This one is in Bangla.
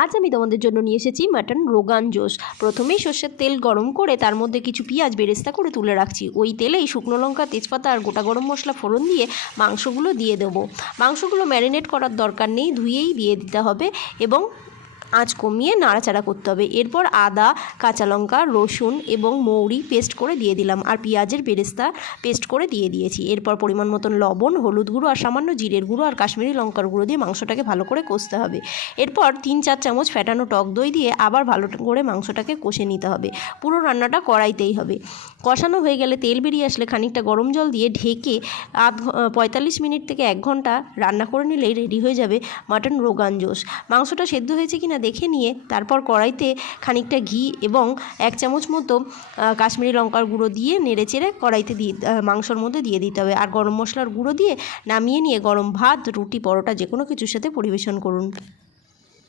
আজ আমি তোমাদের জন্য নিয়ে এসেছি মাটন রোগান জোশ। প্রথমেই সর্ষের তেল গরম করে তার মধ্যে কিছু পেঁয়াজ বেরেস্তা করে তুলে রাখছি। ওই তেলেই শুকনো লঙ্কা, তেজপাতা আর গোটা গরম মশলা ফোড়ন দিয়ে মাংসগুলো দিয়ে দেবো। মাংসগুলো ম্যারিনেট করার দরকার নেই, ধুয়েই দিয়ে দিতে হবে এবং আঁচ কমিয়ে নাড়াচাড়া করতে হবে। এরপর আদা, কাঁচা লঙ্কা, রসুন এবং মৌরি পেস্ট করে দিয়ে দিলাম আর পেঁয়াজের বেরেস্তা পেস্ট করে দিয়ে দিয়েছি। এরপর পরিমাণ মতন লবণ, হলুদ গুঁড়ো আর সামান্য জিরের গুঁড়ো আর কাশ্মীরি লঙ্কার গুঁড়ো দিয়ে মাংসটাকে ভালো করে কষতে হবে। এরপর 3-4 চামচ ফ্যাটানো টক দই দিয়ে আবার ভালো করে মাংসটাকে কষে নিতে হবে। পুরো রান্নাটা কড়াইতেই হবে। কষানো হয়ে গেলে তেল বেরিয়ে আসলে খানিকটা গরম জল দিয়ে ঢেকে 45 মিনিট থেকে 1 ঘন্টা রান্না করে নিলেই রেডি হয়ে যাবে মাটন রোগান জোশ। মাংসটা সেদ্ধ হয়েছে কিনা দেখে নিয়ে তারপর কড়াইতে খানিকটা ঘি এবং 1 চামচ মতো কাশ্মীরি লঙ্কার গুঁড়ো দিয়ে নেড়েচেড়ে কড়াইতে মাংসর মধ্যে দিয়ে দিতে হবে আর গরম মশলার গুঁড়ো দিয়ে নামিয়ে নিয়ে গরম ভাত, রুটি, পরোটা যে কোনো কিছুর সাথে পরিবেশন করুন।